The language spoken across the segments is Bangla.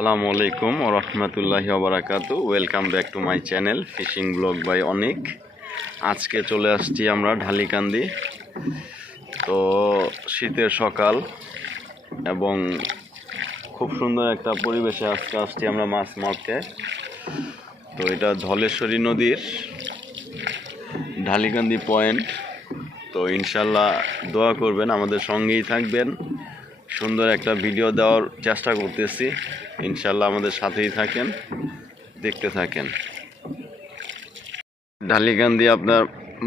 আসসালামু আলাইকুম রহমতুল্লাহি ওবরাকাতু welcome back to my channel fishing blog by Anik আজকে চলে আসছি আমরা ঢালিকান্দি। তো শীতের সকাল এবং খুব সুন্দর একটা পরিবেশে আজকে আসছি আমরা মাছ মারতে। তো এটা ধলেশ্বরী নদীর ঢালিকান্দি পয়েন্ট। তো ইনশাল্লাহ দোয়া করবেন, আমাদের সঙ্গেই থাকবেন। সুন্দর একটা ভিডিও দেওয়ার চেষ্টা করতেছি। ইনশাল্লাহ আমাদের সাথেই থাকেন, দেখতে থাকেন। ঢালিকান্দি আপনার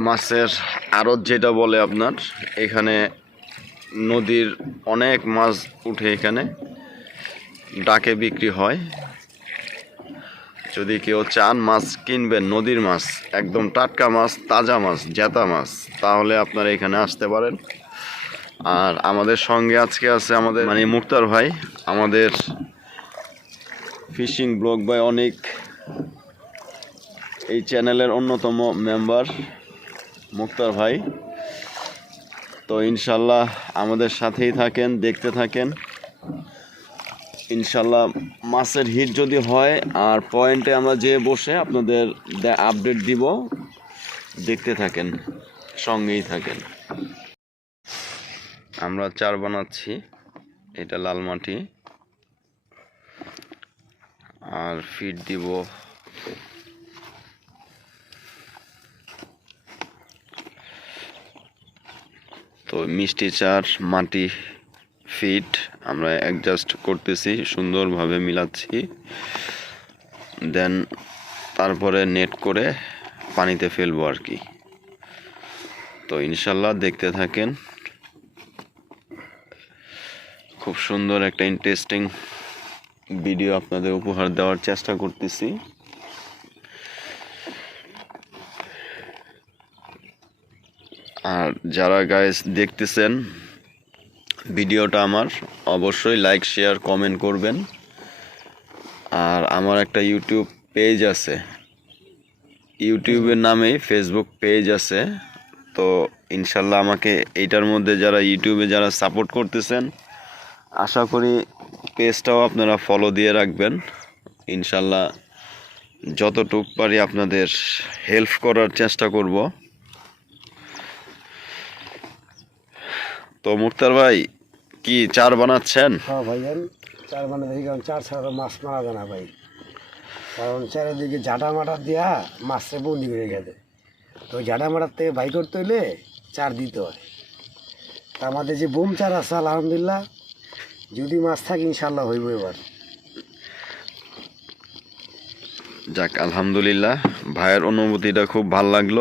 মাছের আড়ত যেটা বলে আপনার, এখানে নদীর অনেক মাছ উঠে এখানে, ডাকে বিক্রি হয়। যদি কেউ চান মাছ কিনবেন, নদীর মাছ, একদম টাটকা মাছ, তাজা মাছ, জেতা মাছ, তাহলে আপনারা এখানে আসতে পারেন। আর আমাদের সঙ্গে আজকে আছে আমাদের মানে মুক্তার ভাই, আমাদের ফিশিং ব্লগ বাই অনেক, এই চ্যানেলের অন্যতম মেম্বার মুক্তার ভাই। তো ইনশাল্লাহ আমাদের সাথেই থাকেন, দেখতে থাকেন। ইনশাল্লাহ মাছের হিট যদি হয় আর পয়েন্টে আমরা যেয়ে বসে আপনাদের আপডেট দিব, দেখতে থাকেন, সঙ্গেই থাকেন। আমরা চার বানাচ্ছি। এটা লাল মাটি। আর ফিট দিব। তো মিষ্টি চার, মাটি ফিট আমরা অ্যাডজাস্ট করতেছি, সুন্দরভাবে মিলাচ্ছি। দেন তারপরে নেট করে পানিতে ফেলব আর কি। তো ইনশাল্লাহ দেখতে থাকেন। খুব সুন্দর একটা ইন্টারেস্টিং ভিডিও আপনাদের উপহার দেওয়ার চেষ্টা করতেছি। আর যারা গাইস দেখতেছেন ভিডিওটা আমার, অবশ্যই লাইক শেয়ার কমেন্ট করবেন। আর আমার একটা ইউটিউব পেজ আছে। ইউটিউবের নামেই ফেসবুক পেজ আছে। তো ইনশাল্লাহ আমাকে এইটার মধ্যে যারা ইউটিউবে যারা সাপোর্ট করতেছেন আশা করি পেজটাও আপনারা ফলো দিয়ে রাখবেন। ইনশাল্লাহ যতটুক পারি আপনাদের হেল্প করার চেষ্টা করব। তো মুক্তার ভাই, কি চার বানাচ্ছেন? হ্যাঁ ভাইজান চার দেখি কারণ চার ছাড়া মাছ মারা যায় না ভাই। কারণ চারিদিকে জাটা মাটার দিয়া মাছটা বন্দি করে গেছে তো জাটা মাটার থেকে বাই করতে হইলে চার দিতে হয়। তা আমাদের যে বোম চার আছে, আলহামদুলিল্লাহ যদি মাছ থাকে ইনশাল্লাহ হইব এবার। যাক, আলহামদুলিল্লাহ, ভাইয়ের অনুভূতিটা খুব ভালো লাগল।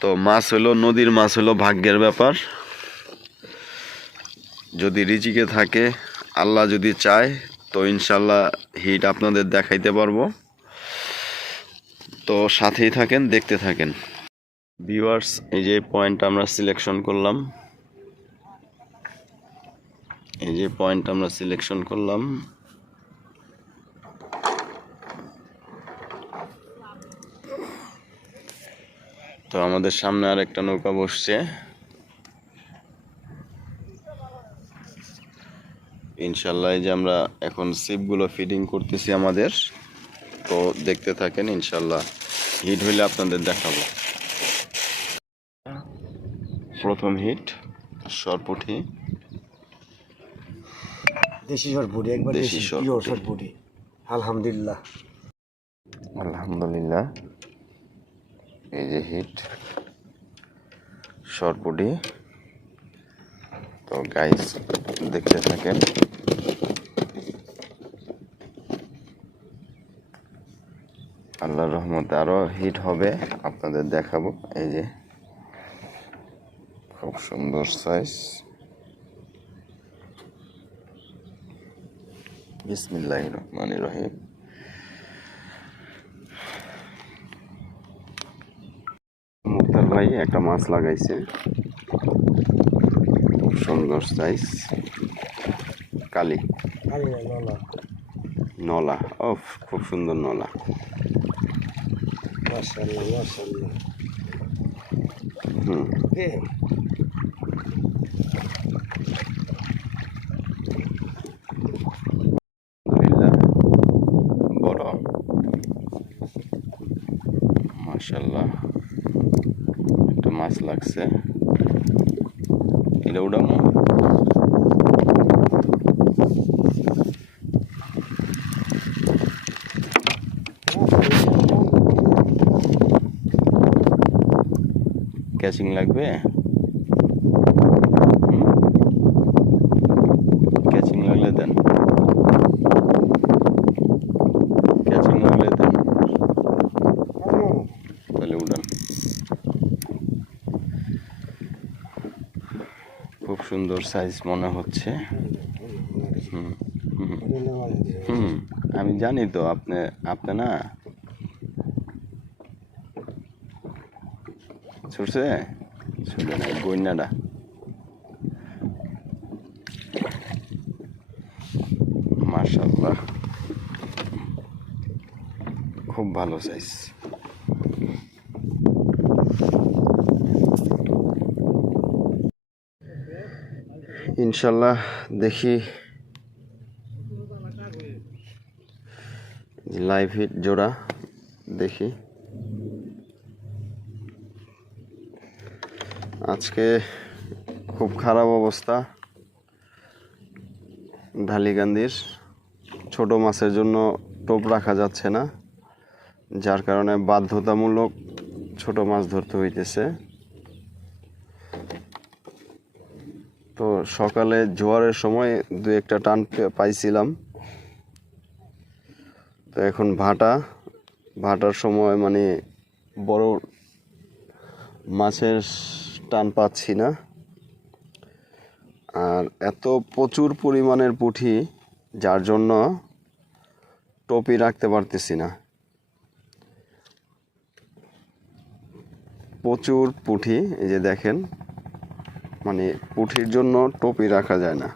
তো মাছ হলো, নদীর মাছ হলো ভাগ্যের ব্যাপার। যদি রিজিকে থাকে, আল্লাহ যদি চায়, তো ইনশাল্লাহ হিট আপনাদের দেখাইতে পারব। তো সাথেই থাকেন, দেখতে থাকেন। ভিউয়ার্স, এই যে পয়েন্ট আমরা সিলেকশন করলাম এই যে পয়েন্ট আমরা সিলেকশন করলাম। তো আমাদের সামনে আর একটা নৌকা বসছে। ইনশাল্লাহ যে আমরা এখন সিপগুলো ফিডিং করতেছি আমাদের। তো দেখতে থাকেন ইনশাল্লাহ হিট হইলে আপনাদের দেখাবো। প্রথম হিট সরপুঠি। দেশি সরপুরি একবার দেশি সরপুরি। পিওর সরপুরি আলহামদুলিল্লাহ। আলহামদুলিল্লাহ। এই যে হিট সরপুটি তো গাইস দেখতে থাকেন। আল্লাহর রহমতে আরও হিট হবে আপনাদের দেখাবো। এই যে খুব সুন্দর সাইজ বিসমিল্লাহ রহমান রহিম মুক্তার ভাই একটা মাছ লাগাইছে। খুব সুন্দর সাইজ কালি। নলা। ও খুব সুন্দর নলা। মাশাআল্লাহ যাবে বড় মার্শাল্লাহ একটা মাছ লাগছে। এটা উঠানো ক্যাচিং লাগবে? সুন্দর সাইজ মনে হচ্ছে। হুম আমি জানি তো, আপনি আপনি না? ছুটছে? ছুটে না গইনাটা মাশাল্লাহ খুব ভালো সাইজ ইনশাল্লাহ দেখি। লাইভ হিট জোড়া দেখি। আজকে খুব খারাপ অবস্থা ঢালিগান্দির ছোট মাছের জন্য টোপ রাখা যাচ্ছে না, যার কারণে বাধ্যতামূলক ছোট মাছ ধরতে হইতেছে তো সকালে জোয়ারের সময় দু একটা টান পাইছিলাম। তো এখন ভাটা। ভাটার সময় মানে বড় মাছের টান পাচ্ছি না। আর এত প্রচুর পরিমাণের পুঁঠি, যার জন্য টপি রাখতে পারতেছি না। প্রচুর পুঁটি এই যে দেখেন। মানে পুঁঠির জন্য টুপি রাখা যায় না।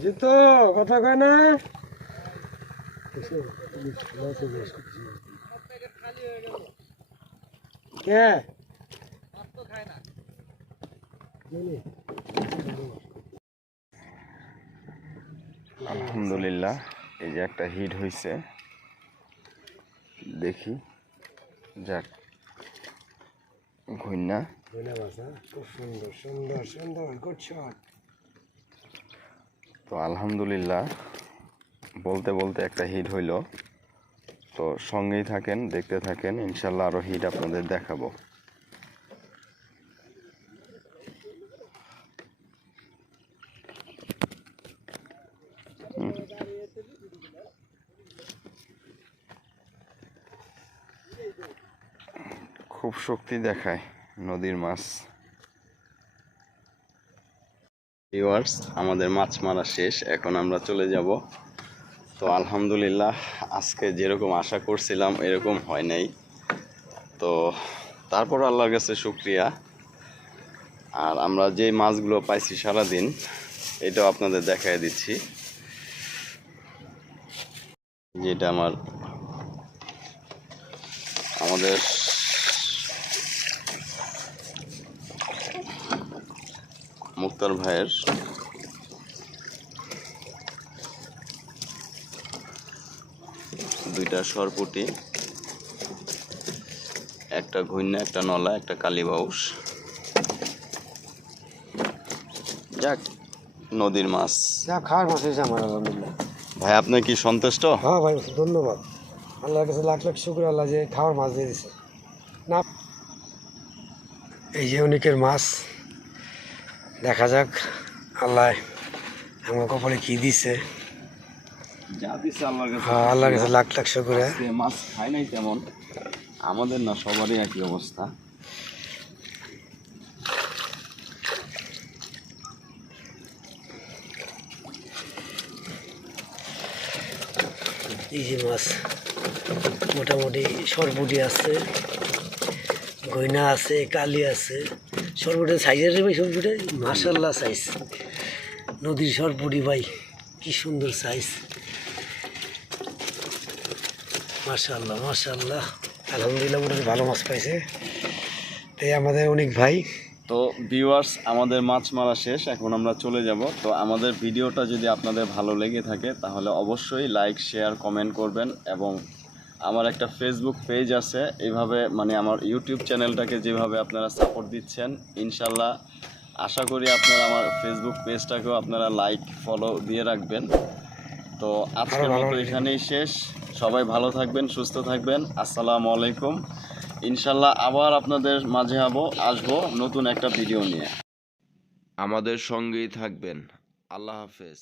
জিত কথা কয় না? কে? আলহামদুলিল্লাহ এই যে একটা হিট হয়েছে দেখি যাক। ঘুইনা খুব সুন্দর সুন্দর সুন্দর গুড শট তো আলহামদুলিল্লাহ, বলতে বলতে একটা হিট হইল। তো সঙ্গেই থাকেন, দেখতে থাকেন, ইনশাল্লাহ আরও হিট আপনাদের দেখাবো। খুব শক্তি দেখায় নদীর মাছ। ভিউয়ার্স, আমাদের মাছ মারা শেষ। এখন আমরা চলে যাব। তো আলহামদুলিল্লাহ, আজকে যেরকম আশা করছিলাম, এরকম হয় নাই। তো তারপর আল্লাহর কাছে শুক্রিয়া। আর আমরা যে মাছগুলো পাইছি সারাদিন, এটাও আপনাদের দেখাই দিচ্ছি। যেটা আমার আমাদের মুক্তার ভাইয়ের। দুইটা সরপুটি একটা ঘূর্ণা একটা নলা একটা কালীবাউস যাক নদীর মাছ। যা খাওয়ার মাছ হয়েছে আমার আলহামদুলিল্লাহ। ভাই আপনি কি সন্তুষ্ট? হ্যাঁ ভাই ধন্যবাদ। আল্লাহর কাছে লাখ লাখ শুক্র আল্লাহ যে খাওয়ার মাছ দিয়ে দিছে। না এই যে অনেকের মাছ দেখা যাক আল্লাহ আমার কপালে কি দিছে। হ্যাঁ আল্লাহর কাছে লাখ লাখ শুক্র মাছ খায় নাই তেমন। আমাদের না সবারই একই অবস্থা। যে মাছ মোটামুটি সরপুটি আছে গয়না আছে কালি আছে। সরপুটের সাইজের রে ভাই সরপুটে? মার্শাল্লাহ সাইজ নদীর সরপুটি ভাই, কি সুন্দর সাইজ মার্শাল্লাহ মার্শাল্লাহ আলহামদুলিল্লাহ মোটামুটি ভালো মাছ পাইছে। তাই আমাদের অনেক ভাই। তো ভিউয়ার্স আমাদের মাছ মারা শেষ, এখন আমরা চলে যাব। তো আমাদের ভিডিওটা যদি আপনাদের ভালো লেগে থাকে, তাহলে অবশ্যই লাইক শেয়ার কমেন্ট করবেন এবং আমার একটা ফেসবুক পেজ আছে। এইভাবে মানে আমার ইউটিউব চ্যানেলটাকে যেভাবে আপনারা সাপোর্ট দিচ্ছেন ইনশাল্লাহ আশা করি আপনারা আমার ফেসবুক পেজটাকেও আপনারা লাইক ফলো দিয়ে রাখবেন। তো আজকের মতো এখানেই শেষ। সবাই ভালো থাকবেন সুস্থ থাকবেন। আসসালামু আলাইকুম। ইনশাল্লাহ আবার আপনাদের মাঝে আবো আসব নতুন একটা ভিডিও নিয়ে। আমাদের সঙ্গেই থাকবেন। আল্লাহ হাফেজ।